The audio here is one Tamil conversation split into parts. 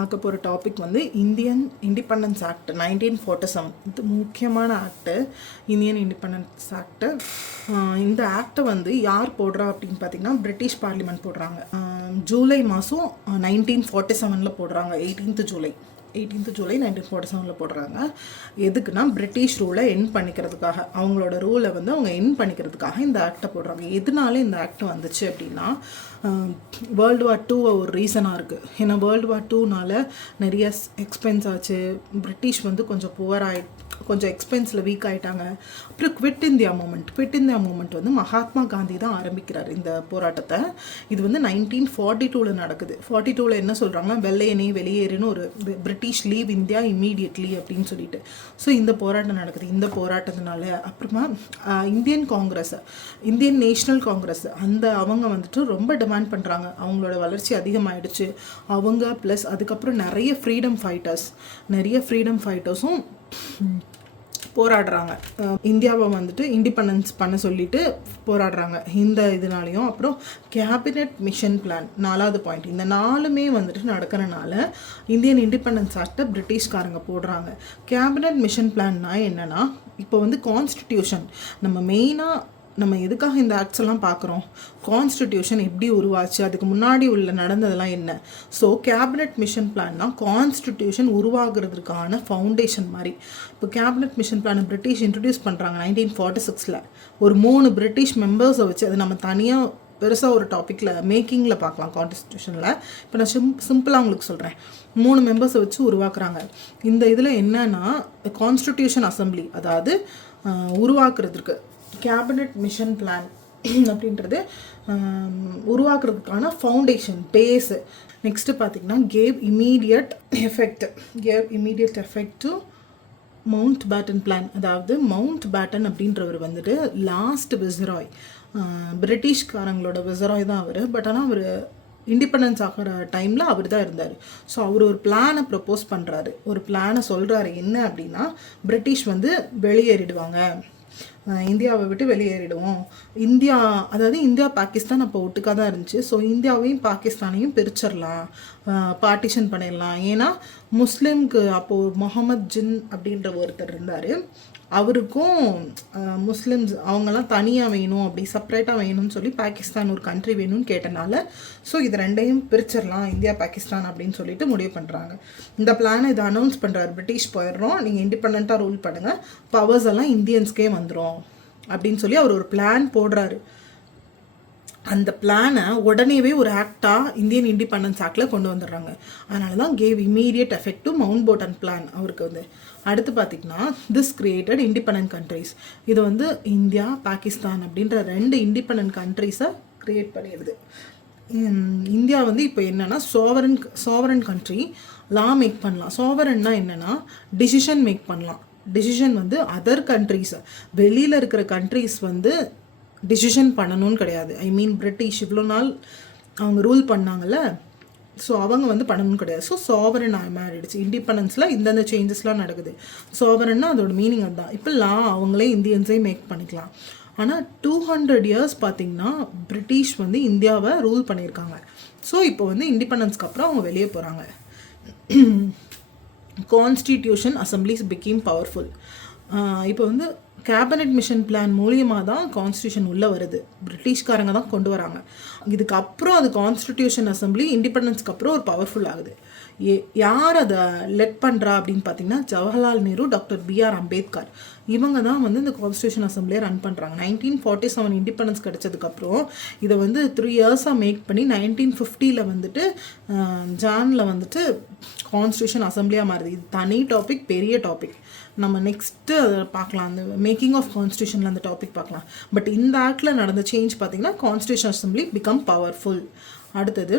பார்க்க போகிற டாபிக் வந்து இந்தியன் இண்டிபெண்டன்ஸ் ஆக்ட் 1947. இது முக்கியமான ஆக்டு, இந்தியன் இண்டிபெண்டன்ஸ் ஆக்டு. இந்த ஆக்டை வந்து யார் போடுறா அப்படின்னு பார்த்தீங்கன்னா பிரிட்டிஷ் பார்லிமெண்ட் போடுறாங்க. ஜூலை மாதம் 1947 போடுறாங்க. 18th ஜூலை 1947 போடுறாங்க. எதுக்குன்னா பிரிட்டிஷ் ரூலை என் பண்ணிக்கிறதுக்காக, அவங்களோட ரூலை வந்து அவங்க என் பண்ணிக்கிறதுக்காக இந்த ஆக்டை போடுறாங்க. எதனால இந்த ஆக்ட் வந்துச்சு அப்படின்னா வேர்ல்டு வார் 2 ஒரு ரீசனாக இருக்குது. ஏன்னா வேர்ல்டு வார் 2னால நிறைய எக்ஸ்பென்ஸ் ஆச்சு. பிரிட்டிஷ் வந்து கொஞ்சம் கொஞ்சம் எக்ஸ்பென்ஸில் வீக் ஆகிட்டாங்க. அப்புறம் குவிட் இந்தியா மூமெண்ட் வந்து மகாத்மா காந்தி தான் ஆரம்பிக்கிறார் இந்த போராட்டத்தை. இது வந்து 1942 நடக்குது. 42 என்ன சொல்கிறாங்கன்னா வெள்ளையனே வெளியேறுன்னு ஒரு பிரிட்டிஷ் லீவ் இந்தியா இம்மீடியட்லி அப்படின்னு சொல்லிட்டு. ஸோ இந்த போராட்டம் நடக்குது. இந்த போராட்டத்தினால அப்புறமா இந்தியன் நேஷனல் காங்கிரஸ் அவங்க வந்துட்டு ரொம்ப டிமாண்ட் பண்ணுறாங்க. அவங்களோட வளர்ச்சி அதிகமாகிடுச்சு. அவங்க ப்ளஸ் அதுக்கப்புறம் நிறைய ஃப்ரீடம் ஃபைட்டர்ஸும் போராடுறாங்க. இந்தியாவை வந்துட்டு இண்டிபெண்டன்ஸ் பண்ண சொல்லிட்டு போராடுறாங்க. இந்த இதனாலையும் அப்புறம் கேபினட் மிஷன் பிளான் 4வது பாயிண்ட், இந்த 4மே வந்துட்டு நடக்கிறனால இந்தியன் இண்டிபெண்டன்ஸ் ஆக்டை பிரிட்டிஷ்காரங்க போடுறாங்க. கேபினட் மிஷன் பிளான்னா என்னென்னா, இப்போ வந்து கான்ஸ்டிடியூஷன் நம்ம எதுக்காக இந்த ஆக்ட்ஸ் எல்லாம் பார்க்குறோம், கான்ஸ்டிடியூஷன் எப்படி உருவாச்சு, அதுக்கு முன்னாடி நடந்ததெல்லாம் என்ன. ஸோ கேபினட் மிஷன் பிளான்னா கான்ஸ்டிடியூஷன் உருவாகிறதுக்கான ஃபவுண்டேஷன் மாதிரி. இப்போ கேபினட் மிஷன் பிளானை பிரிட்டிஷ் இன்ட்ரடியூஸ் பண்ணுறாங்க 1946. ஒரு 3 பிரிட்டிஷ் மெம்பர்ஸை வச்சு, அது நம்ம தனியாக பெருசாக ஒரு டாப்பிக்கில் மேக்கிங்கில் பார்க்கலாம் கான்ஸ்டிடியூஷனில். இப்போ நான் சிம்பிளாக உங்களுக்கு சொல்கிறேன். 3 மெம்பர்ஸை வச்சு உருவாக்குறாங்க. இந்த இதில் என்னன்னா கான்ஸ்டிடியூஷன் அசம்பிளி, அதாவது உருவாக்குறதுக்கு கேபினட் மிஷன் பிளான் அப்படின்றது உருவாக்குறதுக்கான ஃபவுண்டேஷன் பேஸு. நெக்ஸ்ட்டு பார்த்திங்கன்னா gave immediate effect to Mountbatten plan. அதாவது மவுண்ட்பேட்டன் அப்படின்றவர் வந்துட்டு லாஸ்ட் விஸ்ராய், பிரிட்டிஷ்காரங்களோட விஸ்ராய் தான் அவர். பட் ஆனால் அவர் இண்டிபெண்டன்ஸ் ஆகிற டைமில் அவர் தான் இருந்தார். ஸோ அவர் ஒரு பிளானை ப்ரப்போஸ் பண்ணுறாரு, ஒரு பிளானை சொல்கிறாரு. என்ன அப்படின்னா, பிரிட்டிஷ் வந்து வெளியேறிடுவாங்க, இந்தியாவை விட்டு வெளியேறிடுவோம். இந்தியா பாகிஸ்தான் அப்போ ஒட்டுக்காக தான் இருந்துச்சு. ஸோ இந்தியாவையும் பாகிஸ்தானையும் பிரிச்சிடலாம், பார்ட்டிஷன் பண்ணிடலாம். ஏன்னா முஸ்லீம்க்கு அப்போது முகமது ஜின் அப்படின்ற ஒருத்தர் இருந்தார். அவருக்கும் முஸ்லிம்ஸ் அவங்கெல்லாம் தனியாக வேணும், அப்படி செப்பரேட்டாக வேணும்னு சொல்லி பாகிஸ்தான் ஒரு கண்ட்ரி வேணும்னு கேட்டனால ஸோ இது ரெண்டையும் பிரிச்சிடலாம், இந்தியா பாகிஸ்தான் அப்படின்னு சொல்லிட்டு முடிவு பண்ணுறாங்க. இந்த பிளானை இதை அனௌன்ஸ் பண்ணுறாரு, பிரிட்டிஷ் போயிடுறோம், நீங்கள் இண்டிபெண்ட்டாக ரூல் பண்ணுங்கள், பவர்ஸ் எல்லாம் இந்தியன்ஸ்க்கே வந்துடும் அப்படின்னு சொல்லி அவர் ஒரு பிளான் போடுறாரு. அந்த பிளானை உடனேவே ஒரு ஆக்டாக இந்தியன் இண்டிபெண்டன்ஸ் ஆக்டில் கொண்டு வந்துடுறாங்க. அதனால தான் gave immediate effect to Mountbatten plan அவருக்கு வந்து. அடுத்து பார்த்திங்கன்னா திஸ் கிரியேட்டட் இண்டிபெண்டன்ட் கண்ட்ரீஸ். இது வந்து இந்தியா பாகிஸ்தான் அப்படின்ற 2 இண்டிபெண்டன்ட் கண்ட்ரீஸை க்ரியேட் பண்ணிடுது. இந்தியா வந்து இப்போ என்னென்னா சோவரன் கண்ட்ரி, லா மேக் பண்ணலாம். சோவரன்னா என்னென்னா டிசிஷன் மேக் பண்ணலாம். டிசிஷன் வந்து அதர் கண்ட்ரீஸ், வெளியில் இருக்கிற கண்ட்ரீஸ் வந்து டிசிஷன் பண்ணணும்னு கிடையாது. பிரிட்டிஷ் இவ்வளோ நாள் அவங்க ரூல் பண்ணாங்கல்ல, ஸோ அவங்க வந்து பண்ணணும்னு கிடையாது. ஸோ சோவரன் மாறிடுச்சு. இண்டிபெண்டன்ஸில் இந்தந்த சேஞ்சஸ்லாம் நடக்குது. சோவரன்னா அதோட மீனிங் அதுதான். இப்போ லா அவங்களே இந்தியன்ஸே மேக் பண்ணிக்கலாம். ஆனால் 200 years பார்த்திங்கன்னா பிரிட்டிஷ் வந்து இந்தியாவை ரூல் பண்ணியிருக்காங்க. ஸோ இப்போ வந்து இண்டிபெண்டன்ஸ்க்கு அப்புறம் அவங்க வெளியே போகிறாங்க. Constitution assemblies became powerful. இப்போ வந்து கேபினட் மிஷன் பிளான் மூலியமாக தான் கான்ஸ்டியூஷன் உள்ளே வருது. பிரிட்டிஷ்காரங்க தான் கொண்டு வராங்க. இதுக்கப்புறம் அது கான்ஸ்டிடியூஷன் அசம்பிளி இண்டிபெண்டன்ஸ்க்கு அப்புறம் ஒரு பவர்ஃபுல் ஆகுது. யார் அதை லெட் பண்ணுறா அப்படின்னு பார்த்தீங்கன்னா ஜவஹர்லால் நேரு, டாக்டர் B.R. அம்பேத்கர். இவங்க தான் வந்து இந்த கான்ஸ்டியூஷன் அசம்பிளியை ரன் பண்ணுறாங்க. 1947 இண்டிபெண்டன்ஸ் கிடச்சதுக்கப்புறம் இதை வந்து 3 yearsஆக மேக் பண்ணி 1950 வந்துட்டு ஜானில் வந்துட்டு கான்ஸ்டியூஷன் அசம்பிளியாக மாறுது. இது தனி டாபிக், பெரிய டாபிக். நம்ம நெக்ஸ்ட்டு அதை பார்க்கலாம், அந்த மேக்கிங் ஆஃப் கான்ஸ்டியூஷனில் அந்த டாபிக் பார்க்கலாம். பட் இந்த ஆக்டில் நடந்த சேஞ்ச் பார்த்திங்கன்னா கான்ஸ்டியூஷன் அசம்பிளி பிகம் பவர்ஃபுல். அடுத்தது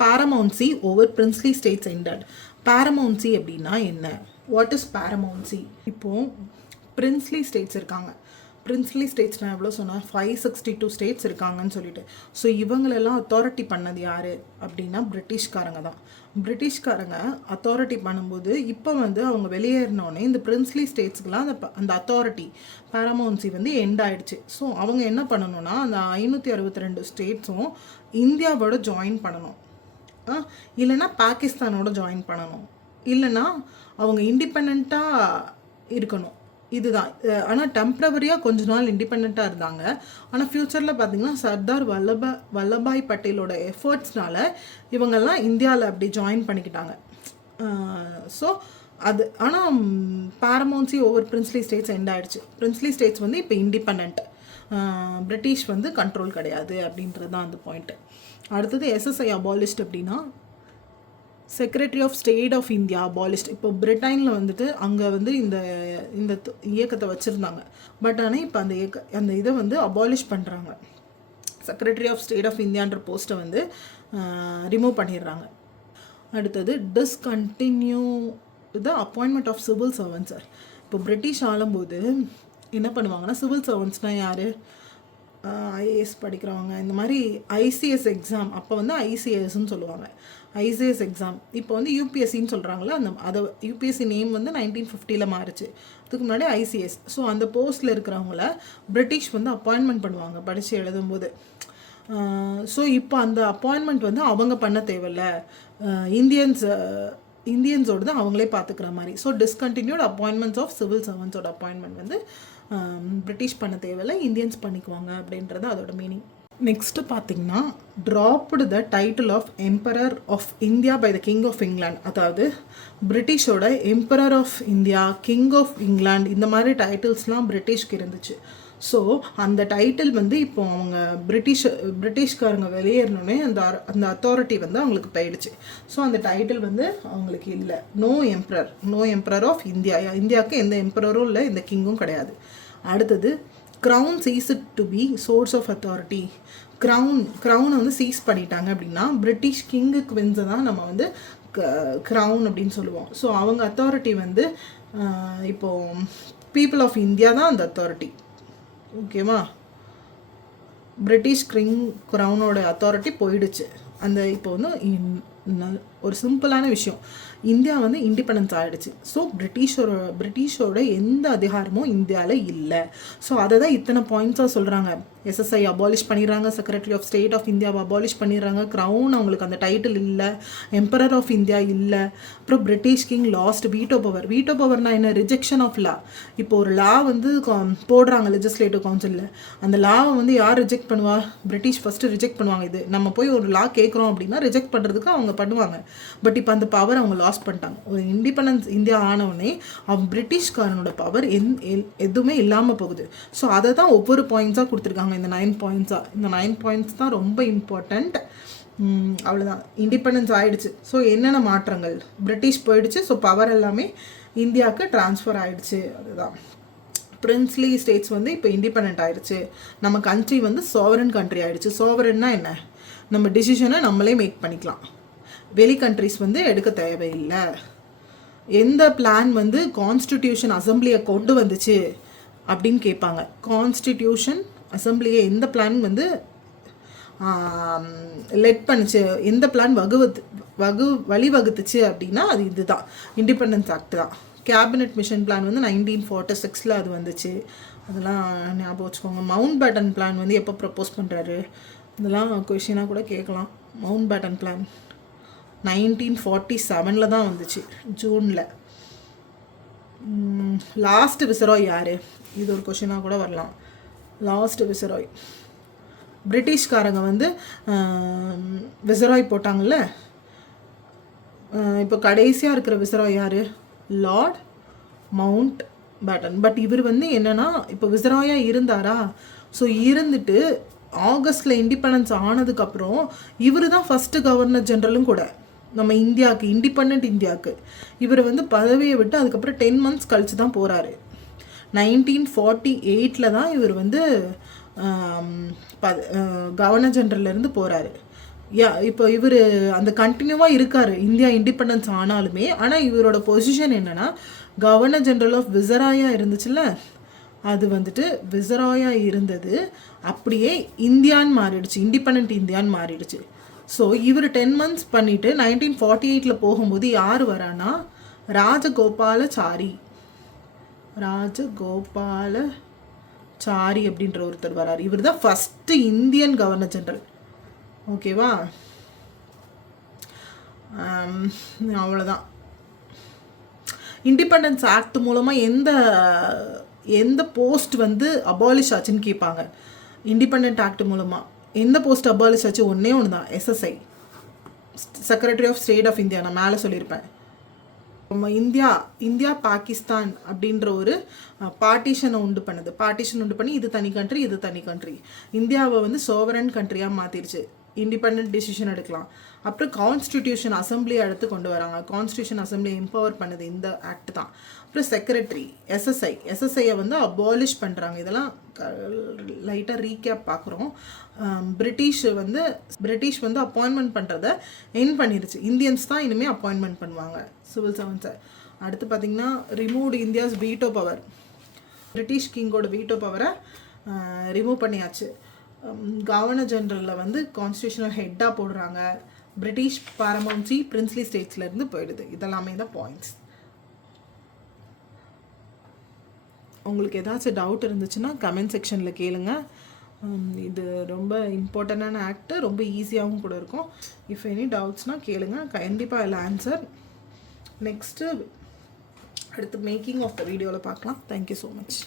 பாரமவுன்சி ஓவர் பிரின்ஸ்லி ஸ்டேட்ஸ் எண்டட். பாரமவுன்சி அப்படின்னா என்ன, வாட் இஸ் பாரமவுன்சி? இப்போது பிரின்ஸ்லி ஸ்டேட்ஸ் இருக்காங்க. பிரின்ஸ்லி ஸ்டேட்ஸ் நான் எவ்வளோ சொன்னேன், 562 ஸ்டேட்ஸ் இருக்காங்கன்னு சொல்லிட்டு. ஸோ இவங்களெல்லாம் அத்தாரிட்டி பண்ணது யார் அப்படின்னா பிரிட்டிஷ்காரங்க தான். பிரிட்டிஷ்காரங்க அத்தாரிட்டி பண்ணும்போது இப்போ வந்து அவங்க வெளியேறினோடனே இந்த பிரின்ஸ்லி ஸ்டேட்ஸ்க்கெலாம் அந்த அத்தாரிட்டி பாரமவுன்சி வந்து எண்ட் ஆகிடுச்சு. ஸோ அவங்க என்ன பண்ணணும்னா அந்த 562 ஸ்டேட்ஸும் இந்தியாவோட ஜாயின் பண்ணணும். இல்லைன்னா பாகிஸ்தானோட ஜாயின் பண்ணணும், இல்லைன்னா அவங்க இண்டிபெண்ட்டாக இருக்கணும். இதுதான். ஆனால் டெம்ப்ரவரியாக கொஞ்ச நாள் இண்டிபெண்ட்டாக இருந்தாங்க. ஆனால் ஃப்யூச்சரில் பார்த்திங்கன்னா சர்தார் வல்லபாய் பட்டேலோட எஃபர்ட்ஸ்னால இவங்கெல்லாம் இந்தியாவில் அப்படி ஜாயின் பண்ணிக்கிட்டாங்க. ஸோ அது ஆனால் பாரமௌன்சி ஓவர் பிரின்ஸ்லி ஸ்டேட்ஸ் எண்ட் ஆகிடுச்சு. பிரின்ஸ்லி ஸ்டேட்ஸ் வந்து இப்போ இண்டிபெண்ட், பிரிட்டிஷ் வந்து கண்ட்ரோல் கிடையாது அப்படின்றது தான் அந்த பாயிண்ட்டு. அடுத்தது எஸ்எஸ்ஐ அபாலிஷ்ட் அப்படின்னா secretary of state of India abolished. இப்போ பிரிட்டனில் வந்துட்டு அங்கே வந்து இந்த இந்த இயக்கத்தை வச்சுருந்தாங்க. பட் ஆனால் இப்போ அந்த இதை வந்து அபாலிஷ் பண்ணுறாங்க. செக்ரட்டரி ஆஃப் ஸ்டேட் ஆஃப் இந்தியான்ற போஸ்ட்டை வந்து ரிமூவ் பண்ணிடுறாங்க. அடுத்தது discontinue the appointment of civil servants. இப்போ பிரிட்டிஷ் ஆளும்போது என்ன பண்ணுவாங்கன்னா, சிவில் சர்வன்ட்ஸ்னால் யார்? ஐஏஎஸ் படிக்கிறவங்க, இந்த மாதிரி ஐசிஎஸ் எக்ஸாம். அப்போ வந்து ஐசிஎஸ்ன்னு சொல்லுவாங்க, ஐசிஎஸ் எக்ஸாம். இப்போ வந்து யூபிஎஸ்சின்னு சொல்கிறாங்களா, அதை யூபிஎஸ்சி நேம் வந்து 1950 மாறுச்சு. அதுக்கு முன்னாடி ஐசிஎஸ். ஸோ அந்த போஸ்ட்டில் இருக்கிறவங்கள பிரிட்டிஷ் வந்து அப்பாயின்மெண்ட் பண்ணுவாங்க படித்து எழுதும்போது. ஸோ இப்போ அந்த அப்பாயின்மெண்ட் வந்து அவங்க பண்ண தேவையில்ல, இந்தியன்ஸோடு தான் அவங்களே பார்த்துக்கிற மாதிரி. So discontinued appointments of civil சர்வன்ஸோட அப்பாயின்மெண்ட் வந்து பிரிட்டிஷ் பண்ண தேவையில்லை, இந்தியன்ஸ் பண்ணிக்குவாங்க அப்படின்றது அதோட மீனிங். நெக்ஸ்ட்டு பார்த்திங்கன்னா, dropped the title of emperor of India by the king of England. அதாவது பிரிட்டிஷோட emperor of India, king of England, இந்த மாதிரி டைட்டில்ஸ்லாம் பிரிட்டிஷ்க்கு இருந்துச்சு. ஸோ அந்த டைட்டில் வந்து இப்போ அவங்க பிரிட்டிஷ்காரங்க வெளியேறினோடனே அந்த அத்தாரிட்டி வந்து அவங்களுக்கு போயிடுச்சு. ஸோ அந்த டைட்டில் வந்து அவங்களுக்கு இல்லை. No emperor of India. இந்தியாவுக்கு எந்த எம்பரரும் இல்லை, எந்த கிங்கும் கிடையாது. அடுத்தது crown ceased to be source of authority. க்ரௌனை வந்து சீஸ் பண்ணிட்டாங்க அப்படின்னா பிரிட்டிஷ் கிங்கு குவின்ஸை தான் நம்ம வந்து க்ரௌன் அப்படின்னு சொல்லுவோம். ஸோ அவங்க அத்தாரிட்டி வந்து இப்போது பீப்புள் ஆஃப் இந்தியா தான் அந்த அத்தாரிட்டி. ஓகேவா? பிரிட்டிஷ் க்ரௌனோட அத்தாரிட்டி போயிடுச்சு. அந்த இப்போ வந்து ஒரு சிம்பிளான விஷயம், இந்தியா வந்து இண்டிபெண்டன்ஸ் ஆகிடுச்சு. ஸோ பிரிட்டிஷோட எந்த அதிகாரமும் இந்தியாவில் இல்லை. ஸோ அதை தான் இத்தனை பாயிண்ட்ஸாக சொல்கிறாங்க. எஸ்எஸ்ஐ அபாலிஷ் பண்ணிடுறாங்க, செக்ரட்டரி ஆஃப் ஸ்டேட் ஆஃப் இந்தியாவை அபாலிஷ் பண்ணிடுறாங்க, க்ரௌன் அவங்களுக்கு அந்த டைட்டில் இல்லை, எம்பரர் ஆஃப் இந்தியா இல்லை, அப்புறம் British king lost veto power. Veto பவர்னா என்ன? Rejection of law. இப்போ ஒரு லா வந்து போடுறாங்க லெஜிஸ்லேட்டிவ் கவுன்சிலில், அந்த லாவை வந்து யார் ரிஜெக்ட் பண்ணுவா? பிரிட்டிஷ் ஃபஸ்ட்டு ரிஜெக்ட் பண்ணுவாங்க. இது நம்ம போய் ஒரு லா கேட்குறோம் அப்படின்னா ரிஜெக்ட் பண்ணுறதுக்கு அவங்க பண்ணுவாங்க. பட் இப்போ அந்த பவர் அவங்க லாஸ் பண்ணிட்டாங்க. ஒரு இண்டிபெண்டன்ஸ் இந்தியா ஆனவுடனே அவன் பிரிட்டிஷ்காரனோட பவர் எதுவுமே இல்லாமல் போகுது. ஸோ அதை தான் ஒவ்வொரு பாயிண்ட்ஸாக கொடுத்துருக்காங்க, இந்த 9 பாயிண்ட்ஸாக. இந்த 9 பாயிண்ட்ஸ் தான் ரொம்ப இம்பார்ட்டண்ட். அவ்வளோதான், இண்டிபெண்டன்ஸ் ஆகிடுச்சு. ஸோ என்னென்ன மாற்றங்கள்? பிரிட்டிஷ் போயிடுச்சு, ஸோ பவர் எல்லாமே இந்தியாவுக்கு ட்ரான்ஸ்ஃபர் ஆகிடுச்சு. அதுதான் பிரின்ஸ்லி ஸ்டேட்ஸ் வந்து இப்போ இண்டிபெண்ட் ஆகிடுச்சு. நம்ம கண்ட்ரி வந்து சோவரன் கண்ட்ரி ஆகிடுச்சு. சோவரன்னா என்ன? நம்ம டிசிஷனை நம்மளே மேக் பண்ணிக்கலாம், வெளி கண்ட்ரிஸ் வந்து எடுக்க தேவையில்லை. எந்த பிளான் வந்து கான்ஸ்டிடியூஷன் அசம்பிளியை கொண்டு வந்துச்சு அப்படின்னு கேட்பாங்க. கான்ஸ்டிடியூஷன் அசம்பிளியை எந்த பிளான் வந்து லெட் பண்ணுச்சு, எந்த பிளான் வழிவகுத்துச்சு அப்படின்னா அது இதுதான், இண்டிபெண்டன்ஸ் ஆக்ட் தான். கேபினெட் மிஷன் பிளான் வந்து 1946 அது வந்துச்சு. அதெல்லாம் ஞாபகம் வச்சுக்கோங்க. மவுண்ட்பேட்டன் பிளான் வந்து எப்போ ப்ரப்போஸ் பண்ணுறாரு, இதெல்லாம் கொஷினாக கூட கேட்கலாம். மவுண்ட்பேட்டன் பிளான் 1947 தான் வந்துச்சு, ஜூனில். லாஸ்ட் விசராய் யார்? இது ஒரு கொஷினாக கூட வரலாம். லாஸ்ட் விசராய் பிரிட்டிஷ்காரங்க வந்து விசராய் போட்டாங்கல்ல, இப்போ கடைசியாக இருக்கிற விசராய் யார்? Lord mount pattern. பட் இவர் வந்து என்னென்னா இப்போ விசராயாக இருந்தாரா? ஸோ இருந்துட்டு ஆகஸ்டில் இண்டிபெண்டன்ஸ் ஆனதுக்கப்புறம் இவர் தான் ஃபஸ்ட்டு கவர்னர் ஜெனரலும் கூட நம்ம இந்தியாவுக்கு, இண்டிபெண்ட் இந்தியாவுக்கு. இவர் வந்து பதவியை விட்டு அதுக்கப்புறம் 10 months கழித்து தான் போகிறாரு. 1948 தான் இவர் வந்து கவர்னர் ஜெனரல்லேருந்து போகிறாரு. இப்போ இவர் அந்த கண்டினியூவாக இருக்கார் இந்தியா இண்டிபெண்டன்ஸ் ஆனாலுமே. ஆனால் இவரோட பொசிஷன் என்னென்னா கவர்னர் ஜெனரல் ஆஃப் விசராயாக இருந்துச்சுல்ல, அது வந்துட்டு விசராயாக இருந்தது அப்படியே இந்தியான்னு மாறிடுச்சு, இண்டிபெண்ட் இந்தியான்னு மாறிடுச்சு. ஸோ இவர் 10 months பண்ணிவிட்டு 1948 போகும்போது யார் வரானா? ராஜகோபாலாச்சாரி அப்படின்ற ஒருத்தர் வரார். இவர் தான் ஃபஸ்ட்டு இந்தியன் கவர்னர் ஜெனரல். ஓகேவா? அவ்வளோதான். இண்டிபெண்டன்ஸ் ஆக்ட் மூலமாக எந்த போஸ்ட் வந்து அபாலிஷ் ஆச்சுன்னு கேட்பாங்க. இண்டிபெண்ட் ஆக்ட் மூலமாக எந்த போஸ்ட் அபாலிஷ் ஆச்சு? ஒன்றே ஒன்று தான், SSI, secretary of state of India. நான் மேலே சொல்லியிருப்பேன். இந்தியா பாகிஸ்தான் அப்படின்ற ஒரு பார்ட்டிஷனை உண்டு பண்ணுது. பார்ட்டிஷன் உண்டு பண்ணி இது தனி கண்ட்ரி, இது தனி கண்ட்ரி. இந்தியாவை வந்து சோவரன் கண்ட்ரியாக மாற்றிருச்சு. இண்டிபெண்ட் டிசிஷன் எடுக்கலாம். அப்புறம் கான்ஸ்டிடியூஷன் அசம்பிளி எடுத்து கொண்டு வராங்க. கான்ஸ்டியூஷன் அசம்பிளி எம்பவர் பண்ணுது இந்த ஆக்ட் தான். அப்புறம் செக்ரட்டரி எஸ்எஸ்ஐயை வந்து அபாலிஷ் பண்ணுறாங்க. இதெல்லாம் லைட்டாக ரீகேப் பார்க்குறோம். பிரிட்டிஷ் வந்து அப்பாயின்மெண்ட் பண்ணுறதை என் பண்ணிருச்சு. இந்தியன்ஸ் தான் இனிமேல் அப்பாயின்மெண்ட் பண்ணுவாங்க சிவில் சர்வன்ஸை. அடுத்து பார்த்திங்கன்னா removed India's veto power. British கிங்கோட வீட்டோ பவரை ரிமூவ் பண்ணியாச்சு. கவர்னர் ஜெனரலில் வந்து கான்ஸ்டியூஷனல் ஹெட்டாக போடுறாங்க. பிரிட்டிஷ் பாரமௌன்சி பிரின்ஸ்லி ஸ்டேட்ஸ்லேருந்து போயிடுது. இதெல்லாமே தான் பாயிண்ட்ஸ். உங்களுக்கு ஏதாச்சும் டவுட் இருந்துச்சுன்னா கமெண்ட் செக்ஷனில் கேளுங்க. இது ரொம்ப இம்பார்ட்டண்டான ஆக்ட்டு, ரொம்ப ஈஸியாகவும் கூட இருக்கும். இஃப் எனி டவுட்ஸ்னால் கேளுங்க, கண்டிப்பாக இல்லை ஆன்சர். நெக்ஸ்ட்டு அடுத்து மேக்கிங் ஆஃப் த வீடியோவில் பார்க்கலாம். Thank you so much.